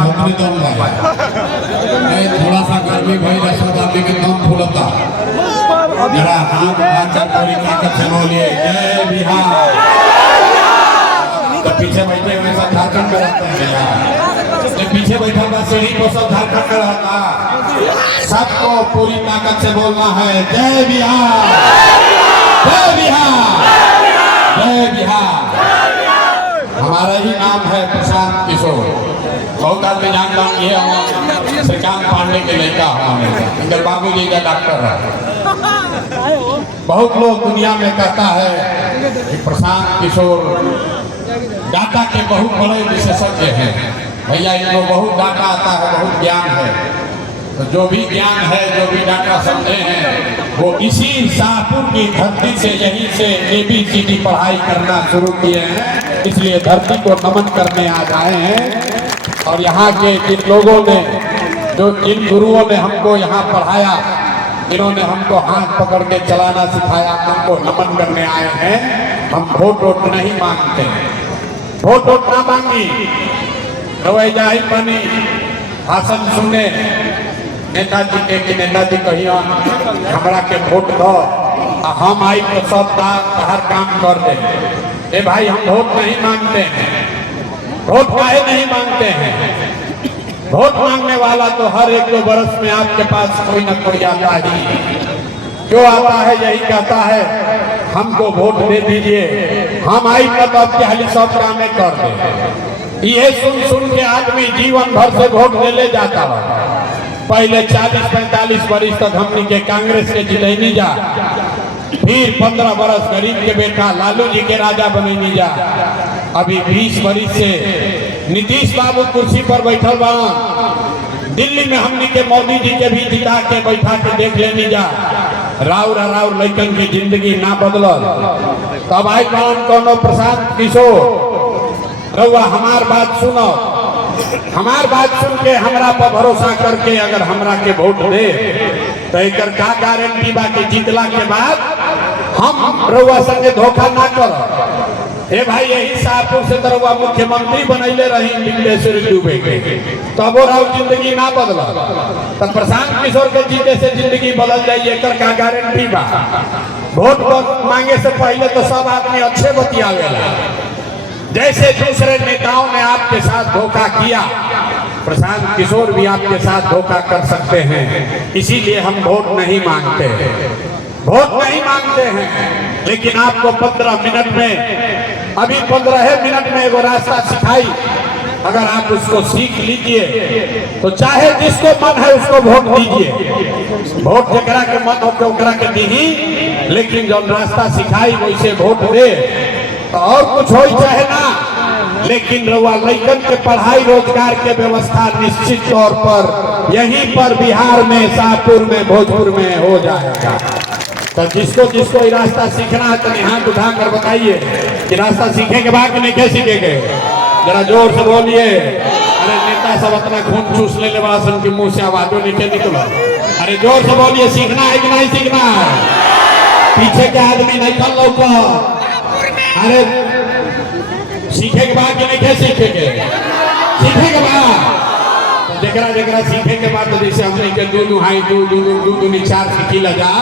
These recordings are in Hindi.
अपने दम लाए थोड़ा सा गर्मी भाई रसोदा के दम फूलता जरा हाथ आकर पूरी ताकत से बोलिए जय बिहार। तो पीछे बैठे हुए सब झारखंड में रहते हैं यार, पीछे बैठा हुआ सीढ़ी को सब झारखंड में रहता। सबको पूरी ताकत से बोलना है जय बिहार, जय बिहार, जय बिहार। हमारा ही नाम है प्रशांत किशोर। बहुत आदमी जानता हूँ ये श्रीकांत पांडे के लड़का हमारे इनके बाबू जी का डॉक्टर है। बहुत लोग दुनिया में कहता है कि प्रशांत किशोर डाटा के बहुत बड़े विशेषज्ञ हैं। भैया इनको बहुत डाटा आता है, बहुत ज्ञान है। तो जो भी ज्ञान है, जो भी डाटा समझे हैं, वो इसी शाहपुर की धरती से यहीं से ABCD पढ़ाई करना शुरू किए हैं। इसलिए धरती को नमन करने आज आए हैं। और यहाँ के जिन लोगों ने, जिन गुरुओं ने हमको यहाँ पढ़ाया, जिन्होंने हमको हाथ पकड़ के चलाना सिखाया, हमको नमन करने आए हैं। हम वोट वोट नहीं मांगते हैं, वोट वोट ना मांगी रवै जाहिर बनी भाषण सुने नेताजी के कि नेताजी कहिया हमरा के वोट दो, हम आई तो सब हर काम कर दे। ए भाई हम वोट नहीं मांगते हैं। वोट काहे नहीं मांगते हैं? वोट मांगने वाला तो हर 1-2 बरस में आपके पास कोई न कोई आता ही। जो आता है यही कहता है हमको वोट दे दीजिए, हम आई तब आपके हाली सब काम कर दे। ये सुन सुन के आदमी जीवन भर से वोट ले जाता है। पहले 40-45 वर्ष तक हमने के कांग्रेस के जितनी जा, फिर 15 वर्ष गरीब के बेटा लालू जी के राजा बने जा। अभी 20 वर्ष से नीतीश बाबू कुर्सी पर बैठल बा। दिल्ली में हमने के मोदी जी के भी जिता के बैठा के देख लेनी जा। राउर लड़कन की जिंदगी ना बदलल। तब आई कौनो प्रशांत किशोर रउआ हमार बात सुनो, हमार बात सुन के हमरा पर भरोसा करके अगर हमरा के वोट दे तो एक का गारंटी बा कि जीतला के बाद हम रउआ संगे धोखा ना कर। ए भाई यही शाहपुर से तरवा मुख्यमंत्री बनैले रही बिमलेश्वर डूबे के, तब वो राव जिंदगी ना बदल। तब प्रशांत किशोर के जीते से जिंदगी बदल जाइए एकर का गारंटी बा। वोट मांगे से पहले तो सब आदमी अच्छे बतियावेला। जैसे दूसरे नेताओं ने आपके साथ धोखा किया, प्रशांत किशोर भी आपके साथ धोखा कर सकते हैं। इसीलिए हम वोट नहीं मांगते हैं, वोट नहीं मांगते हैं। लेकिन आपको 15 मिनट में, अभी 15 मिनट में एगो रास्ता सिखाई, अगर आप उसको सीख लीजिए तो चाहे जिसको मन है उसको वोट दीजिए। वोट जकरा के मन हो के ओकरा के दीही, लेकिन जब रास्ता सिखाई वैसे वोट दे। तो और कुछ हो चाहे ना, लेकिन रउआ लड़कन के पढ़ाई रोजगार के व्यवस्था निश्चित तौर पर यहीं पर बिहार में, शाहपुर में, भोजपुर में हो जाएगा। तो जिसको ये रास्ता सीखना है तो हाथ उठा कर बताइए कि रास्ता सीखे के बाद नहीं कैसे सीखेंगे। जरा जोर से बोलिए। अरे नेता सब अपना खून चूस ले बड़ा सन की मुंह से आवाजों नीचे निकला। अरे जोर से बोलिए, सीखना है कि नहीं सीखना है? पीछे के आदमी नहीं कर लो। अरे सीखे के बाद नहीं सीखेंगे, सीखे के बाद जरा सीखे के बाद तो जैसे हमने के दू हाई दू 4 सीखी लगा,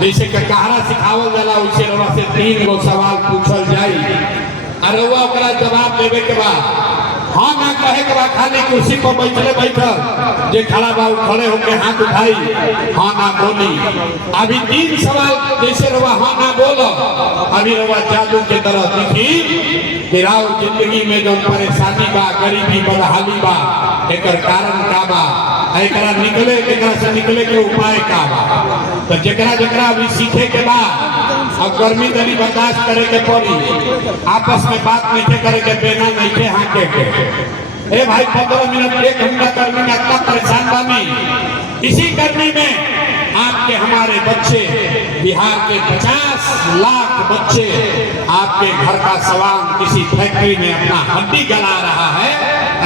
जैसे कहारा सिखावल जाला वैसे रवा से 3 गो सवाल पूछल जाई। अरे वो ओकरा जवाब देवे के बाद हाँ ना कहे के बाद खाली कुर्सी पर बैठल जे खड़ा बा खड़े होके हाथ उठाई, हाँ ना बोली। अभी 3 सवाल जैसे रवा हाँ ना बोलो, अभी रवा जादू के तरह दिखी कि राव जिंदगी में जो परेशानी बा, गरीबी, बदहाली बा, एकर कारण का बा, एकरा निकले के उपाय का बा। तो जकरा अभी सीखे के बाद अब गर्मी तनी बर्दाश्त करे के पड़ी, आपस में बात नहीं करे के, बेना नहीं के हाँके के। ए भाई 15 मिनट 1 घंटा गर्मी में इतना परेशान बानी। इसी गर्मी में आपके हमारे बच्चे, बिहार के 50 लाख बच्चे आपके घर का सवाल किसी फैक्ट्री में अपना हड्डी गला रहा है।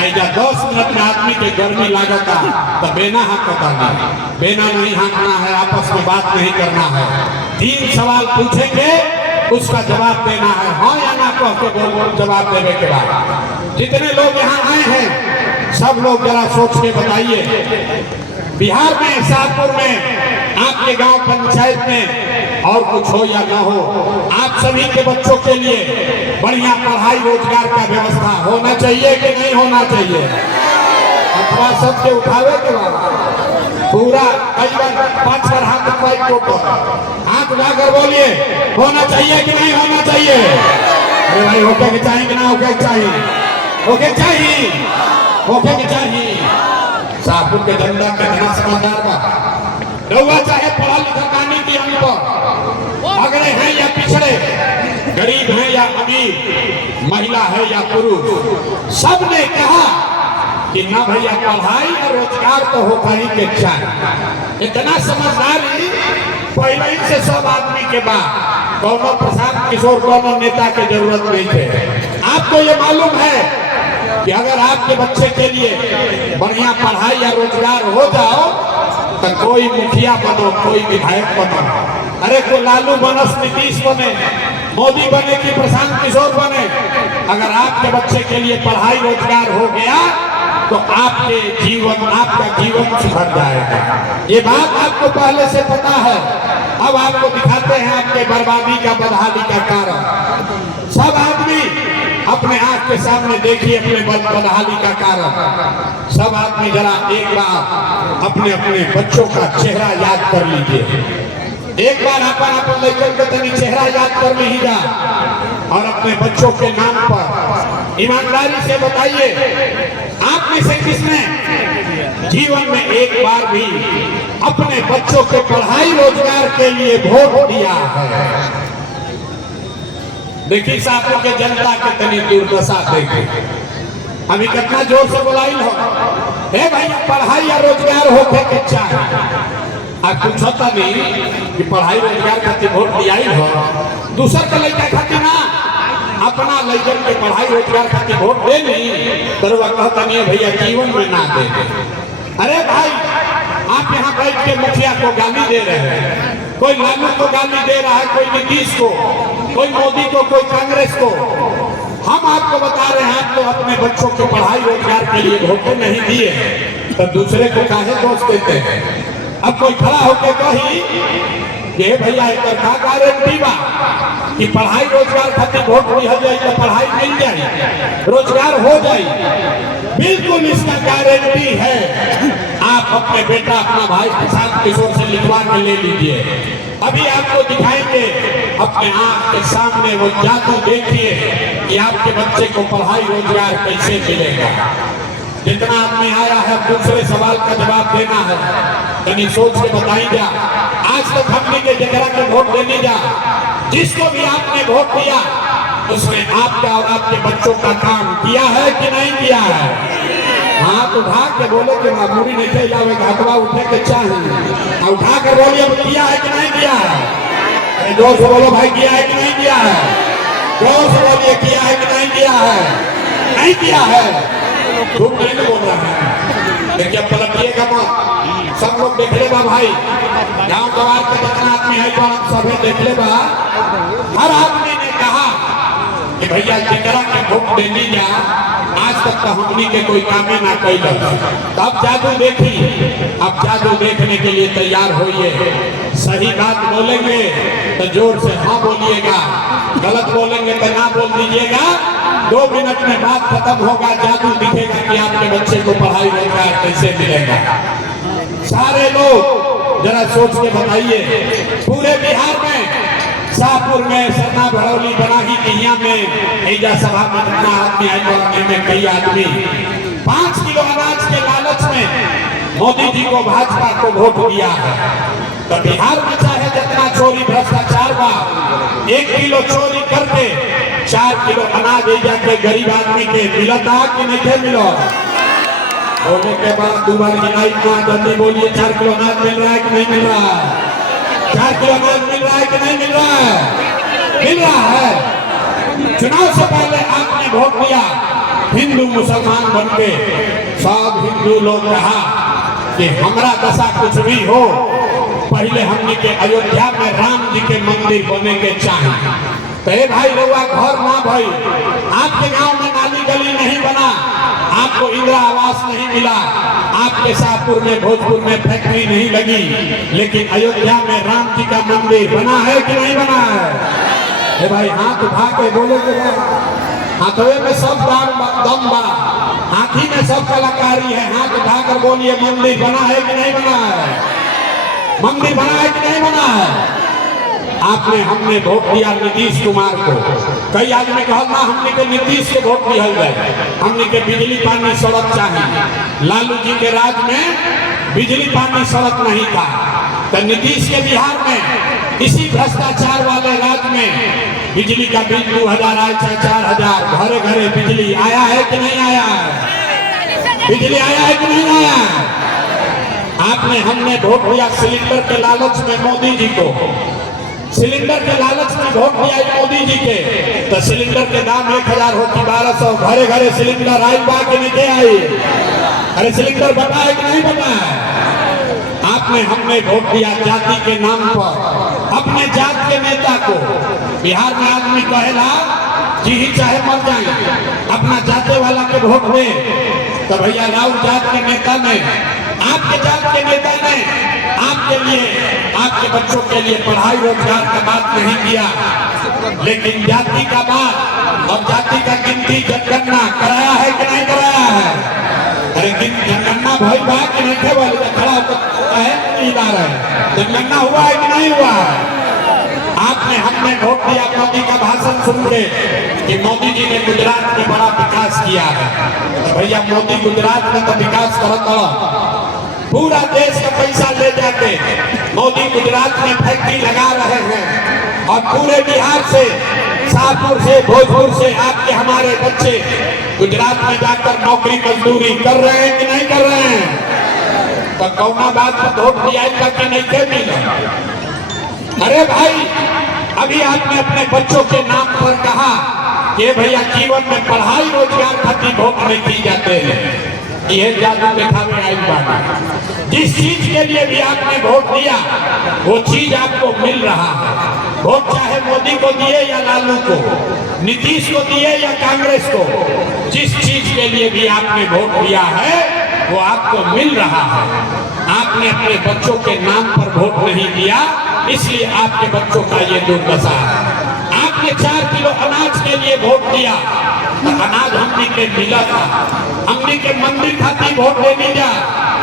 ऐजा 10 मिनट में आदमी के गर्मी लागता तो बेना हाँकता नहीं, बेना नहीं हाँकना है, आपस में बात नहीं करना है। 3 सवाल पूछेंगे, उसका जवाब देना है, हाँ या ना कह के जवाब देने के बाद। जितने लोग यहाँ आए हैं सब लोग जरा सोच के बताइए, बिहार में शाहपुर में आपके गांव पंचायत में और कुछ हो या ना हो, आप सभी के बच्चों के लिए बढ़िया पढ़ाई रोजगार का व्यवस्था होना चाहिए कि नहीं होना चाहिए? अथवा सबके उठावे के बाद पूरा कई बार 5 बार हाथ उठाई को हाथ उठाकर बोलिए, होना चाहिए कि नहीं होना चाहिए? अरे भाई होके के चाहिए कि ना होके चाहिए? होके चाहिए, होके के चाहिए। शाहपुर के जनता कितना समझदार बा, रउआ चाहे पढ़ा लिखा कानी की अनपढ़, अगड़े हैं या पिछड़े, गरीब हैं या अमीर, महिला है या पुरुष, सबने कहा कि ना भैया पढ़ाई और रोजगार तो होगा ही के चाहिए। इतना समझदारी पहले ही से सब आदमी के बाद कौनो प्रशांत किशोर कौनो नेता की जरूरत नहीं थे। आपको ये मालूम है कि अगर आपके बच्चे के लिए बढ़िया पढ़ाई या रोजगार हो जाओ तो कोई मुखिया बनो, कोई विधायक बनो, अरे कोई लालू बनस, नीतीश बने, मोदी बने कि प्रशांत किशोर बने, अगर आपके बच्चे के लिए पढ़ाई रोजगार हो गया तो आपका जीवन सुधर जाएगा। ये बात आपको पहले से पता है। अब आपको दिखाते हैं आपके बर्बादी का, बदहाली का कारण। सब आदमी अपने आंख के सामने देखिए अपने बदहाली का कारण। सब आदमी जरा एक बार अपने अपने बच्चों का चेहरा याद कर लीजिए। एक बार अपन लेकर के तनी चेहरा याद कर लीजिए और अपने बच्चों के नाम पर ईमानदारी से बताइए, आप में से किसने जीवन में एक बार भी अपने बच्चों के पढ़ाई रोजगार के लिए वोट दिया है? देखिए शाहपुर के जनता के तनी दुर्दशा देखिए, अभी कितना जोर से बुलाई हो, हे भैया पढ़ाई या रोजगार होके के चाहिए। आज कुछ होता नहीं कि पढ़ाई रोजगार खातिर वोट दिया ही हो, दूसर के लड़का खातिर ना, अपना लड़कन के पढ़ाई रोजगार खातिर वोट दे ली, तो कहता नहीं भैया जीवन में ना दे। अरे भाई आप यहाँ बैठ के मुखिया को गाली दे रहे हैं, कोई लालू को गाली दे रहा है, कोई नीतीश को, कोई मोदी को, कोई कांग्रेस को। हम आपको बता रहे हैं, आप तो अपने बच्चों को पढ़ाई रोजगार के लिए वोट नहीं दिए तो दूसरे को काहे दोष देते हैं? अब कोई खड़ा होकर कही कि भैया एक का गारंटी बा कि पढ़ाई रोजगार खातिर वोट दिया जाए तो पढ़ाई मिल जाए, रोजगार हो जाए, बिल्कुल इसका गारंटी है। आप अपने बेटा, अपना भाई प्रशांत किशोर से लिखवा के ले लीजिए। अभी आपको दिखाएंगे अपने आंख के सामने, वो जादू देखिए कि आपके बच्चे को पढ़ाई रोजगार कैसे मिलेगा। जितना आदमी आया है दूसरे सवाल का जवाब देना है, कहीं सोच के बताइए। आज तक हमने के जगह के वोट देने जा, जिसको भी आपने वोट दिया उसने आपका और आपके बच्चों का काम किया है कि नहीं किया है? हाथ उठा के बोलो कि मामूली नहीं जावे, घाटवा उठने के चाहिए, उठा कर बोलिए किया है कि नहीं किया है? जोर से बोलो भाई, किया है कि नहीं किया है? जोर से बोलिए किया है कि नहीं किया है? नहीं किया है, खूब नहीं बोल रहा है। देखिए पलटिएगा मत, सब लोग देख ले बा भाई, गाँव गवार के जितना आदमी है सभी देख ले बा। हर आदमी ने कहा कि भैया जरा के वोट दे लीजिए, आज तक तो हमनी के कोई कामे ना कैल। अब जादू देखी, अब जादू देखने के लिए तैयार होइए। सही बात बोलेंगे तो जोर से हाँ बोलिएगा, गलत बोलेंगे तो ना बोल दीजिएगा। 2 मिनट में बात खत्म होगा, जादू दिखेगा कि आपके बच्चे को पढ़ाई रोजगार कैसे मिलेगा। सारे लोग जरा सोच के बताइए, पूरे बिहार में, शाहपुर में, सरना भड़ौली, बनाही, किहिया में ऐजा सभा में जितना आदमी आए में कई आदमी 5 किलो अनाज के लालच में मोदी जी को, भाजपा को वोट दिया है। तो बिहार में चाहे जितना चोरी भ्रष्टाचार बा, 1 किलो चोरी करके 4 किलो अनाज ऐजा के गरीब आदमी के मिलता कि नहीं मिलो? होने के बाद 2 बार गिनाई ना, जल्दी बोलिए 4 किलो अनाज मिल रहा है कि नहीं मिल रहा है? 4 किलो अनाज मिल रहा है कि नहीं मिल रहा है? मिल रहा है। चुनाव से पहले आपने वोट दिया, हिंदू मुसलमान बनके सब हिंदू लोग कहा कि हमारा दशा कुछ भी हो, पहले हमने के अयोध्या में राम जी के मंदिर बने के चाहिए। तो भाई रउआ घर ना भाई, आपके गांव में नाली गली नहीं बना, आपको इंदिरा आवास नहीं मिला, आपके शाहपुर में भोजपुर में फैक्ट्री नहीं लगी, लेकिन अयोध्या में राम जी का मंदिर बना है कि नहीं बना है? भाई हाथ उठा के बोले कि हाथवे में सब दम बा, हाथी में सब कलाकारी है, हाथ उठाकर बोलिए मंदिर बना है कि नहीं बना है? मंदिर बना है कि नहीं बना है? हमने वोट दिया नीतीश कुमार को। कई आदमी कहल ना हमने के नीतीश के वोट दिया गए, हमने के बिजली पानी सड़क चाहिए। लालू जी के राज में बिजली पानी सड़क नहीं था, तो नीतीश के बिहार में इसी भ्रष्टाचार वाले राज्य में बिजली का बिल 2000 आया, 4000, घरे घरे बिजली आया है कि नहीं आया है? बिजली आया है कि नहीं आया है? हमने वोट दिया सिलेंडर के लालच में मोदी जी को, सिलेंडर के लालच में वोट दिया मोदी जी के, तो सिलेंडर के दाम 1000 हो 1200, घरे घरे सिलेंडर आई बा के नहीं आई? अरे सिलेंडर बना है कि नहीं बना है? हमने वोट दिया जाति के नाम पर, अपने जात के नेता को। बिहार में आदमी कहेला जी ही चाहे मर जाए, अपना जाते वाला के वोट दे, तो भैया राउर जात के नेता ने, आपके जात के नेता ने आपके लिए, आपके बच्चों के लिए पढ़ाई रोजगार का बात नहीं किया, लेकिन जाति का बात और जाति का गिनती जनगणना कराया है कि नहीं कराया है? अरे जनगणना भाई बात कि नहीं थे बोले खड़ा है नहीं ला रहे, जनगणना हुआ है कि नहीं हुआ है? हमने वोट दिया मोदी का भाषण सुन के कि मोदी जी ने गुजरात में बड़ा विकास किया है। तो भैया मोदी गुजरात में तो विकास करता, पूरा देश का पैसा ले जाके मोदी गुजरात में फैक्ट्री लगा रहे हैं, और पूरे बिहार से, शाहपुर से, भोजपुर से आपके हमारे बच्चे गुजरात में जाकर नौकरी मजदूरी कर रहे हैं कि नहीं कर रहे हैं? तो कौना बात पर वोट दिया कि नहीं के मिला? अरे भाई अभी आपने अपने बच्चों के नाम पर कहा कि भैया जीवन में पढ़ाई रोजगार खातिर वोट नहीं की जाते हैं, यह जादू दिखावे आई बात। जिस चीज के लिए भी आपने वोट दिया वो चीज आपको मिल रहा है। वोट चाहे मोदी को दिए या लालू को, नीतीश को दिए या कांग्रेस को, जिस चीज के लिए भी आपने वोट दिया है वो आपको मिल रहा है। आपने अपने बच्चों के नाम पर वोट नहीं दिया, इसलिए आपके बच्चों का ये दुर्दशा है। आपने 4 किलो अनाज के लिए वोट दिया, तो अनाज हमने के मिला था, हमने के मंदिर खाती वोट देने जा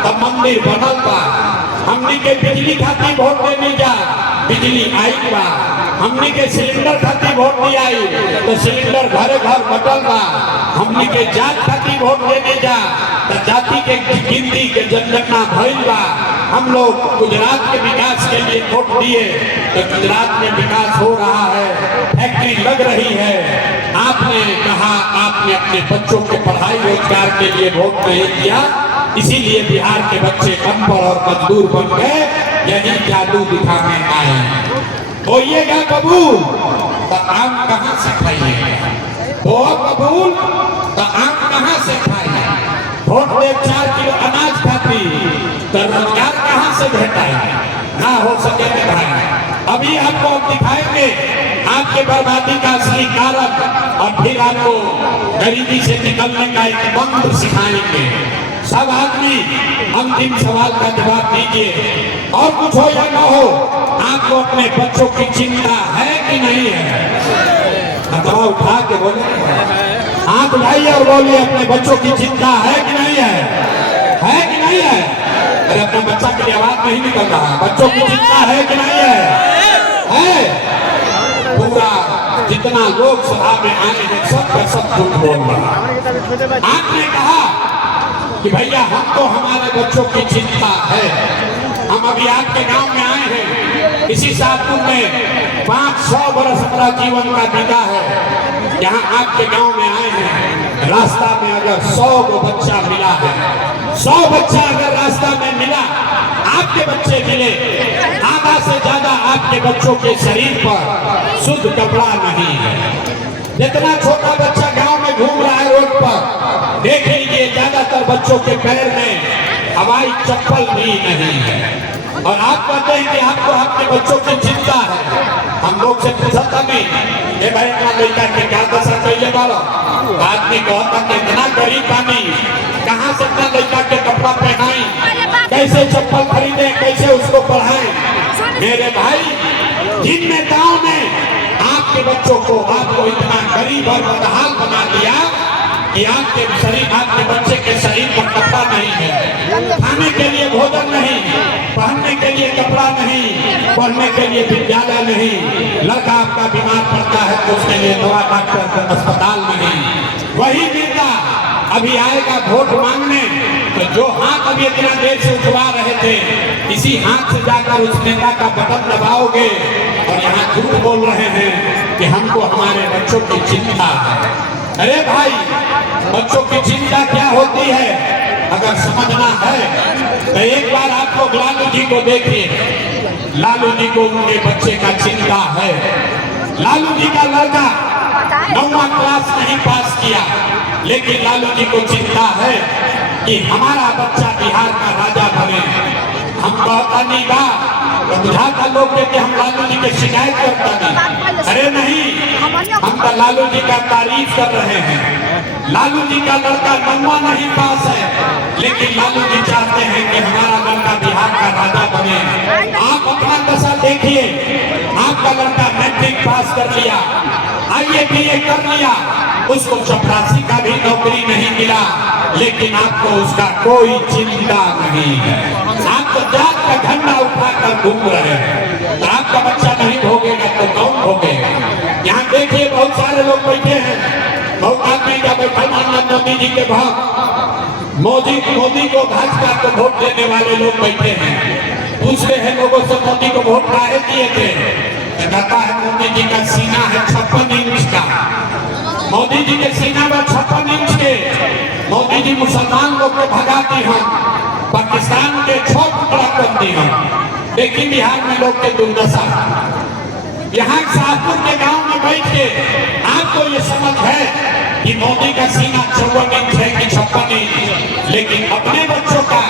तो मंदिर बनल बा, हमने के बिजली खाती वोट देने जा बिजली आई बा, हमने के सिलेंडर खाती वोट नहीं आई तो सिलेंडर घरे घर बटल बा, हमने के जात खाती वोट देने जा तो जाति के गिनती के जनगणना भइल बा। हम लोग गुजरात के विकास के लिए वोट दिए तो गुजरात में विकास हो रहा है, फैक्ट्री लग रही है। आपने कहा आपने अपने बच्चों के पढ़ाई रोजगार के लिए वोट नहीं दिया, इसीलिए बिहार के बच्चे अनपढ़ और मजदूर बन गए। यही जादू दिखाने आए। बोइएगा कबूल तो आम कहाँ से खाइएगा? वो कबूल तो आम कहाँ से खाइए? वोट दे 4 किलो अनाज खाती तो रोजगार कहाँ से भेटाएगा? ना हो सके तो भाई अभी आपको दिखाएंगे आपके बर्बादी का असली कारण, और फिर आपको गरीबी से निकलने का एक मंत्र सिखाएंगे। सब आदमी अंतिम सवाल का जवाब दीजिए, और कुछ हो या ना हो आपको अपने बच्चों की चिंता है कि नहीं है? हथवा उठा के बोले, हाथ उठाइए और बोलिए अपने बच्चों की चिंता है कि नहीं है? है कि नहीं है? अरे अपने बच्चा की आवाज नहीं निकल रहा, बच्चों की चिंता है कि नहीं है? पूरा जितना लोग सभा में आए हैं सब झूठ बोल रहा। आपने कहा कि भैया हमको हमारे बच्चों की चिंता है। हम अभी आपके गांव में आए हैं, इसी शाहपुर में 500 बरस हमारा जीवन का बीता है। यहाँ आपके गांव में आए हैं, रास्ता में अगर 100 बच्चा मिला है, 100 बच्चा अगर रास्ता में मिला, आपके बच्चे मिले, आधा से ज्यादा आपके बच्चों के शरीर पर शुद्ध कपड़ा नहीं है। जितना छोटा बच्चा गांव में घूम रहा है रोड पर, देख लीजिए ज्यादातर बच्चों के पैर में हवाई चप्पल भी नहीं है। और आप कहते हैं कि आपको आपके बच्चों की चिंता है। हम लोग से पूछा था नहीं, ये भाई का लड़का के क्या दशा पहले वाला आदमी कहता कि इतना गरीब पानी कहाँ से इतना लड़का के कपड़ा पहनाई, कैसे चप्पल खरीदे, कैसे उसको पढ़ाएं। मेरे भाई, जिन नेताओं ने आपके बच्चों को आपको इतना गरीब और बदहाल बना दिया कि आपके शरीर, आपके बच्चे के शरीर पर कपड़ा नहीं है, खाने के लिए भोजन नहीं, पहनने के लिए कपड़ा नहीं, पढ़ने के लिए विद्यालय नहीं, लड़का आपका बीमार पड़ता है तो उसके लिए दवा डॉक्टर अस्पताल नहीं। वही नेता अभी आएगा वोट मांगने, तो जो हाथ अभी इतना देर से उठवा रहे थे, इसी हाथ से जाकर उस नेता का बटन दबाओगे और यहाँ झूठ बोल रहे हैं कि हमको हमारे बच्चों की चिंता है। अरे भाई, बच्चों की चिंता क्या होती है अगर समझना है तो एक बार आप लोग लालू जी को देखिए। लालू जी को उनके बच्चे का चिंता है। लालू जी का लड़का 9वां क्लास नहीं पास किया, लेकिन लालू जी को चिंता है कि हमारा बच्चा बिहार का राजा बने। हम कहता नहीं बा बुझाता लोग के हम लालू जी की शिकायत करता नहीं। अरे नहीं, हम तो लालू जी का तारीफ कर रहे हैं। लालू जी का लड़का 9वां नहीं पास है, लेकिन लालू जी चाहते हैं कि हमारा लड़का बिहार का राजा बने। आप अपना दशा देखिए, आपका लड़का मैट्रिक पास कर लिया, IABA कर लिया, उसको चपरासी का भी नौकरी नहीं मिला, लेकिन आपको उसका कोई चिंता नहीं है। आप तो जात का झंडा उठाकर घूम रहे हैं। तो आपका बच्चा नहीं भोगेगा तो कौन भोगेगा? यहाँ देखिए बहुत सारे लोग बैठे हैं, बहुत आदमी का बैठा मानना मोदी जी के भाग, मोदी को भाजपा को वोट देने वाले लोग बैठे हैं। पूछते हैं लोगों से मोदी को वोट काहे दिए थे? कहता है मोदी जी का सीना है 56 इंच का, मोदी जी के सीना में 56 इंच के, मोदी जी मुसलमान लोग को भगाती हैं, पाकिस्तान के 6 टुकड़ा करती हैं। देखिए बिहार में लोग के दुर्दशा। यहाँ शाहपुर के गांव में बैठ के आपको ये समझ है कि मोदी का सीना 54 इंच है कि 56 इंच, लेकिन अपने बच्चों का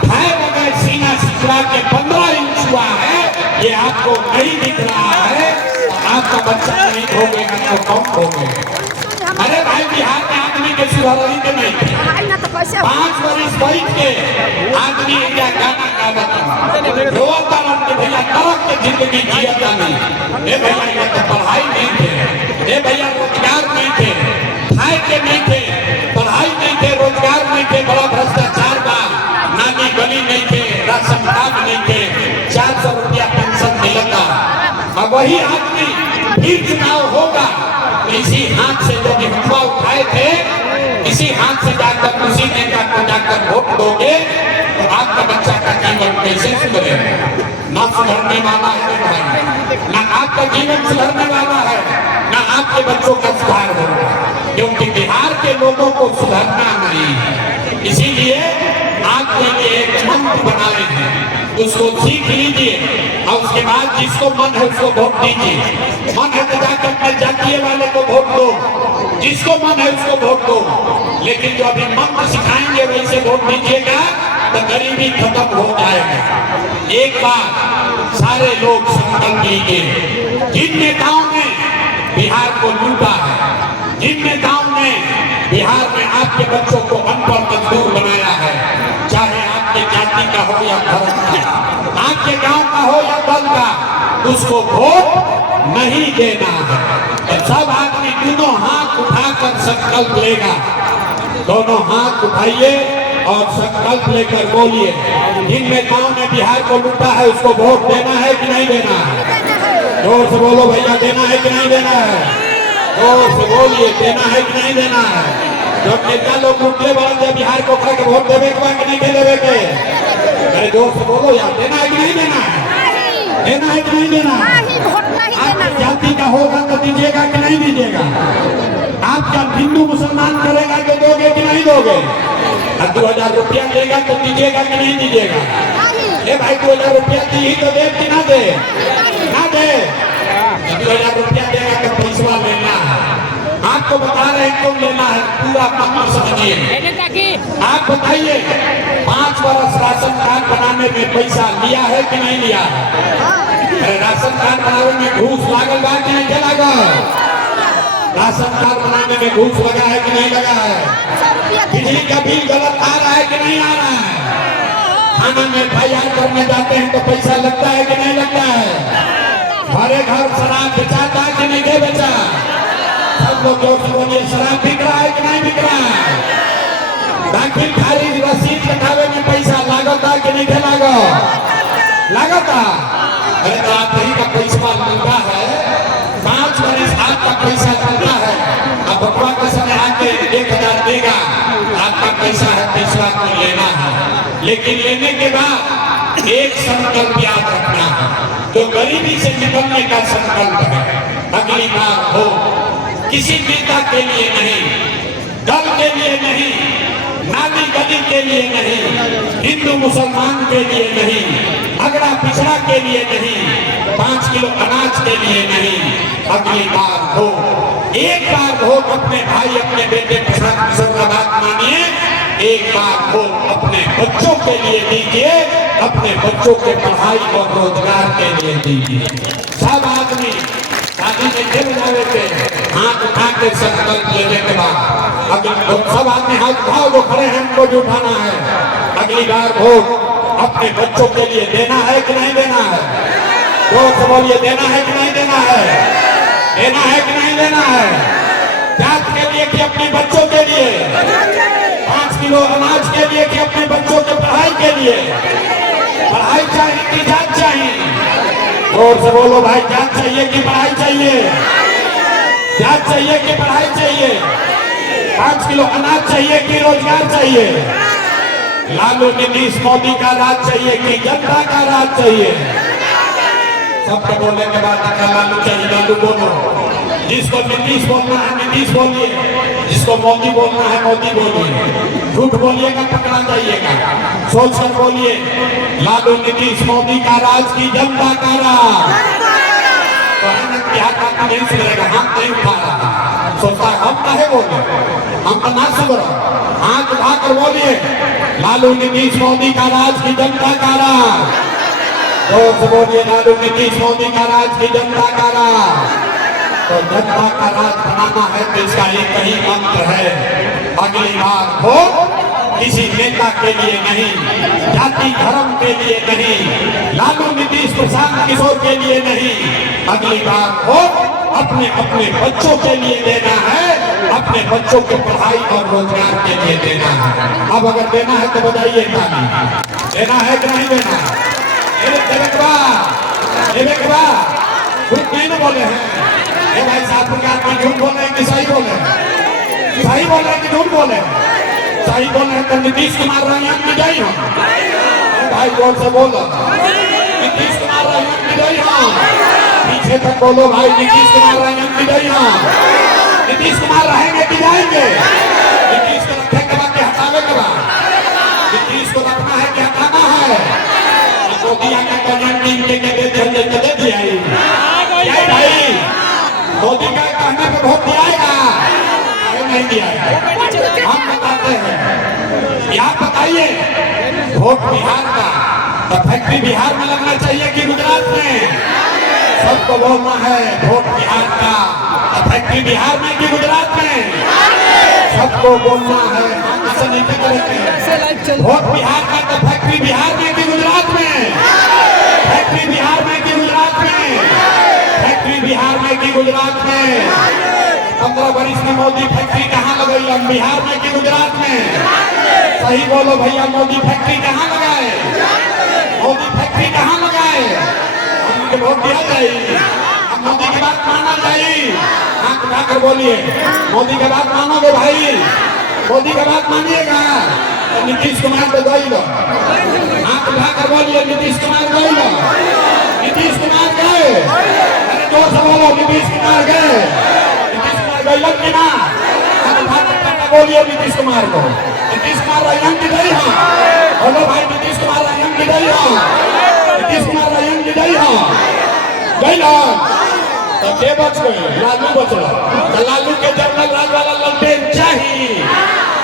खाए बगैर सीना सिखला के 15 इंच हुआ है, ये आपको नहीं दिख रहा है। आपका बच्चा नहीं भोगेगा तो कौन भोगेगा? अरे भाई, बिहार में आदमी के सुधारने के नहीं थे। 5 वर्ष बैठ के आदमी इंडिया गाना गाता रोता रहा भैया नरक की जिंदगी जियता नहीं। ए भैया, ये तो पढ़ाई नहीं थे, ए भैया रोजगार नहीं थे, खाए के नहीं थे, पढ़ाई नहीं थे, रोजगार नहीं थे, बड़ा भ्रष्टाचार बा, नानी गली नहीं थे, राशन कार्ड नहीं थे, 400 रुपया पेंशन मिलता। अब वही आदमी फिर चुनाव होगा, इसी हाथ से जो हिम्मत उठाए थे, इसी हाथ से जाकर उसी नेता को जाकर वोट दोगे तो आपका बच्चा का जीवन कैसे सुधरेगा? ना सुधरने वाला है भाई, ना आपका जीवन सुधरने वाला है, ना आपके बच्चों का सुधार होगा, क्योंकि बिहार के लोगों को सुधरना नहीं है। इसीलिए आपके लिए एक मंत्र बनाए हैं, उसको सीख लीजिए और उसके बाद जिसको मन है उसको वोट दीजिए। मन है तो जाकर अपने जातीय वाले को वोट दो, जिसको मन है उसको वोट दो, लेकिन जो अभी मंत्र सिखाएंगे वैसे वोट दीजिएगा तो गरीबी खत्म हो जाएगा। एक बार सारे लोग संकल्प लीजिए, जिन नेताओं ने बिहार को लूटा है, जिन नेताओं ने बिहार में आपके बच्चों को अनपढ़ मजदूर बनाया है, चाहे आपके जाति का हो या धर्म का, आपके गांव का हो या दल का, उसको वोट नहीं देना है। तो सब आदमी दोनों हाथ उठाकर संकल्प लेगा। दोनों हाथ उठाइए और संकल्प लेकर बोलिए, जिन नेताओं ने बिहार को लूटा है उसको वोट देना है कि नहीं देना है? जोर से बोलो भैया, देना है कि नहीं देना है? जोर से बोलिए, देना है कि नहीं देना है? जब नेता लोग लूटले वाले बिहार को खा के वोट देवे के कि नहीं देवे के? अरे जोर से बोलो यार, देना है कि नहीं देना है? देना है कि नहीं देना है? आपकी जाति का होगा तो दीजिएगा कि नहीं दीजिएगा? आपका हिंदू मुसलमान करेगा तो दोगे कि नहीं दोगे? 2000 रुपया देगा तो दीजिएगा कि नहीं दीजिएगा? ए भाई, 2000 रुपया दी तो दे कि ना दे? ना दे। 2000 रुपया देगा तो पैसा लेना है। आपको आपको बता रहे हैं क्यों लेना है, पूरा मामला समझिए। आप बताइए 5 वर्ष राशन कार्ड बनाने में पैसा लिया है कि नहीं लिया है? राशन कार्ड बनाने में घूस लागल बा कि नहीं लगा? राशन कार्ड बनाने में घूस लगा है कि नहीं लगा है? बिजली का बिल गलत आ रहा है कि नहीं आ रहा है? थाना में FIR करने जाते हैं तो पैसा लगता है कि नहीं लगता है? हमारे घर शराब बेचाता है कि नहीं बेचा? सब लोग बोलिए, शराब बिक रहा है कि नहीं बिक रहा है? दाखिल खारिज रसीद कटावे में पैसा लागता है कि नहीं लागता? अरे तो आप ही का पैसा मिलता है, 5 वर्ष आपका पैसा मिलता है, अब बटवा के समय आके 1000 देगा, आपका पैसा है, पैसा को लेना है। लेकिन लेने के बाद एक संकल्प याद रखना है, जो गरीबी से निकलने का संकल्प है। अगली बार हो किसी नेता के लिए नहीं, दल के लिए नहीं, नाली गली के लिए नहीं, हिंदू मुसलमान के लिए नहीं, अगड़ा पिछड़ा के लिए नहीं, 5 किलो अनाज के लिए नहीं। अगली बार हो, एक बार हो अपने भाई अपने बेटे के साथ किसान का बात मानिए, एक बार हो अपने बच्चों के लिए दीजिए, अपने बच्चों के पढ़ाई और रोजगार के लिए दीजिए। सब आदमी शादी में गिर जावे थे, हाथ उठा के संकल्प लेने के बाद अगले सब आदमी हाथ उठाओ, जो खड़े हैं उनको भी उठाना है। अगली बार वोट अपने बच्चों के लिए देना है कि नहीं देना है? तो बोलिए, देना है कि नहीं देना है? देना है कि नहीं देना है? जात के लिए कि अपने बच्चों के लिए? 5 किलो अनाज के लिए कि अपने बच्चों के पढ़ाई के लिए? पढ़ाई चाहिए कि जात चाहिए? और से बोलो भाई, जात चाहिए कि पढ़ाई चाहिए? जात चाहिए कि पढ़ाई चाहिए? 5 किलो अनाज चाहिए कि रोजगार चाहिए? लालू नीतीश मोदी का राज चाहिए कि जनता का राज चाहिए? सबको बोलने के बाद लालू चाहिए, लालू बोलो। जिसको नीतीश बोलना है नीतीश बोलिए, जिसको मोदी बोलना है मोदी बोलिए। झूठ बोलिएगा पकड़ा जाइएगा। सोच कर बोलिए, लालू नीतीश मोदी का राज की जनता का राज। तो नहीं सुधरेगा, हाथ नहीं उठा रहा, सोचता है हम कहे बोले, हम तो ना सुधरो। हाथ उठाकर बोलिए, लालू नीतीश मोदी का राज की जनता का राज। तो बोलिए, लालू नीतीश मोदी का राज की जनता का राज। तो जनता का राज बनाना है तो इसका एक ही मंत्र है, अगली बार हो किसी नेता के लिए नहीं, जाति धर्म के लिए नहीं, लालू नीतीश प्रशांत किशोर के लिए नहीं, अगली बार हो अपने अपने बच्चों के लिए देना है, अपने बच्चों की पढ़ाई और रोजगार के लिए देना है। अब अगर देना है तो बताइए, देना है कि नहीं देना? झूठ नहीं बोले हैं भाई साहब, आदमी झूठ बोल रहे हैं कि सही बोले? सही बोल रहे हैं कि झूठ बोले? सही बोल रहे हैं तो नीतीश कुमार रंजन की जय हो भाई, जोर से बोलो, नीतीश कुमार रंजन की जय हो। पीछे तक बोलो भाई, नीतीश कुमार रंजन की जय हो। नीतीश कुमार रहेंगे कि जाएंगे? नीतीश को रखे के बाद हटावे के बाद? नीतीश को रखना है कि हटाना है? मोदी आके कल्याण टीम के दे दिया भाई, मोदी का कहने पर वोट दियाएगा नहीं दिया? हम बताते हैं, आप बताइए, वोट बिहार का तो फैक्ट्री बिहार में लगना चाहिए कि गुजरात में? सबको बोलना है, वोट बिहार का तो फैक्ट्री बिहार में कि गुजरात में? सबको बोलना है, वोट बिहार का तो फैक्ट्री बिहार में कि गुजरात में? फैक्ट्री बिहार में कि गुजरात में? फैक्ट्री बिहार में कि गुजरात में? 15 वर्ष में मोदी फैक्ट्री कहाँ लगाई, हम बिहार में कि गुजरात में? सही बोलो भैया, मोदी फैक्ट्री कहाँ लगाए? मोदी फैक्ट्री कहाँ लगाए? हमको वोट दिया जाए, अब मोदी की बात माना जाए। हाथ उठाकर बोलिए, मोदी की बात मानोगे भाई? मोदी की बात मानिएगा तो नीतीश कुमार को गई लो। हाथ उठाकर बोलिए, नीतीश कुमार गई लो। नीतीश कुमार गए, अरे जोर से बोलो, नीतीश कुमार गए। नीतीश कुमार गए कि ना? बोलिए नीतीश कुमार को, नीतीश कुमार रंजन की जय हो। बोलो भाई, नीतीश कुमार रंजन की जय हो। नीतीश कुमार रंजन की जय हो। जय हो। तो के बच गए? लालू बचला। तो लालू के जनरल राज वाला ललटेन चाहिए।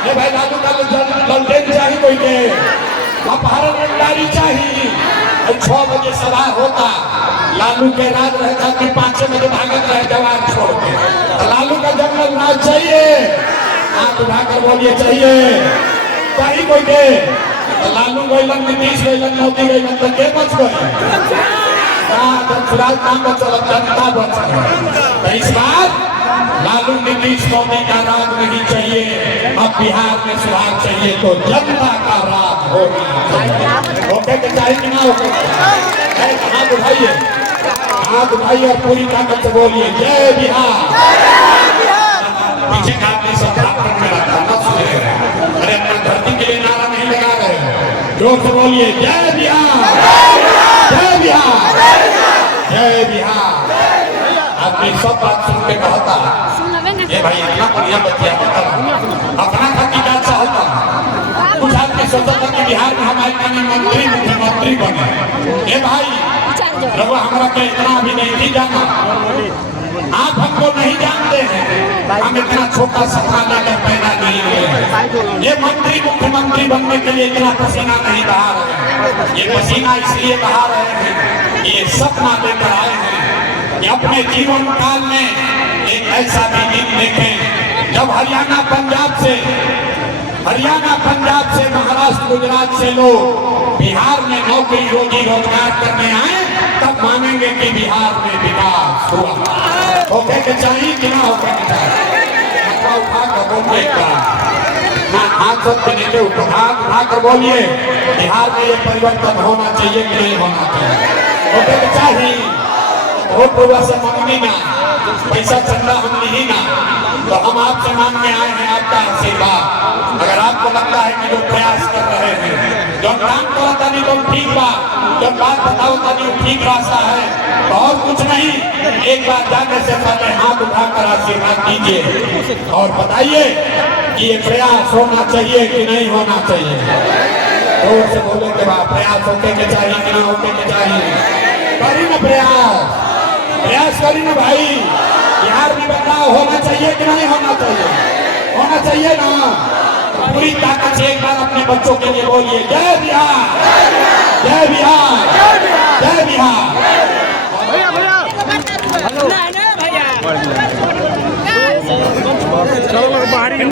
ये भाई लालू का ललटेन चाहिए कोई के अपहरण रंगदारी चाहिए। 6 बजे सभा होता, लालू के राज रहता कि 5 बजे भागत रहे जवान छोड़ के। तो लालू का जनरल राज चाहिए, हाथ उठाकर बोलिए चाहिए। चाहिए कोई के? तो लालू गइलन, नीतीश गइलन, मोदी गइलन, तो के बच गए? फिलहाल काम बचल, जनता बच गई। तो इस बार लालू नीतीश मोदी का राज नहीं चाहिए, अब बिहार में सुधार चाहिए तो जनता का राज होना चाहिए। होके के चाहिए कि ना होके? हाथ उठाइए, हाथ उठाइए और पूरी ताकत से बोलिए जय बिहार। पीछे का आदमी सब झारखंड में रखता मत सुने, अरे अपना धरती के लिए नारा नहीं लगा रहे। जोर से बोलिए जय बिहार, जय बिहार, जय बिहार। आपने सब बात सुन के कहता ये भाई इतना बढ़िया बतिया होता अपना खतीजा सा होता। कुछ आदमी सोचता था कि बिहार में हमारे कानून मंत्री मुख्यमंत्री बने। ये भाई रघु हमारा क्या इतना अभी नहीं थी जाना, आप हमको नहीं जानते हैं, हम इतना छोटा सपना लेकर पैदा नहीं हुए। ये मंत्री मुख्यमंत्री बनने के लिए इतना पसीना नहीं बहा रहे, ये पसीना इसलिए बहा रहे हैं, ये सपना लेकर आए हैं कि अपने जीवन काल में एक ऐसा भी दिन देखें जब हरियाणा पंजाब से महाराष्ट्र गुजरात से लोग बिहार में नौकरी रोजी रोजगार करने आए, तब मानेंगे कि बिहार में विकास हुआ। होके के चाहिए कि ना होके के चाहिए? उठा कर बोलिए, हाथ सबके नीचे उठा कर बोलिए बिहार में ये परिवर्तन होना चाहिए कि नहीं होना चाहिए? होके के चाहिए। वोट पूर्वा से मांगनी ना, पैसा चंदा हम नहीं ना, तो हम आपसे मांगने आए हैं आपका आशीर्वाद। अगर आपको लगता है कि लोग प्रयास कर रहे हैं, जो काम करता नहीं तो ठीक बात, जब बात बताओ नहीं ठीक रास्ता है, तो और कुछ नहीं, एक बार जाने से पहले हाथ उठाकर आशीर्वाद दीजिए और बताइए कि ये प्रयास होना चाहिए कि नहीं होना चाहिए। जोर से बोले के बाद प्रयास होके के चाहिए कि ना होके के चाहिए? करी ना प्रयास करी ना भाई। बिहार में बदलाव होना चाहिए कि नहीं होना चाहिए? होना चाहिए ना। पूरी ताकत से एक बार अपने बच्चों के लिए बोलिए जय बिहार, जय बिहार, जय बिहार।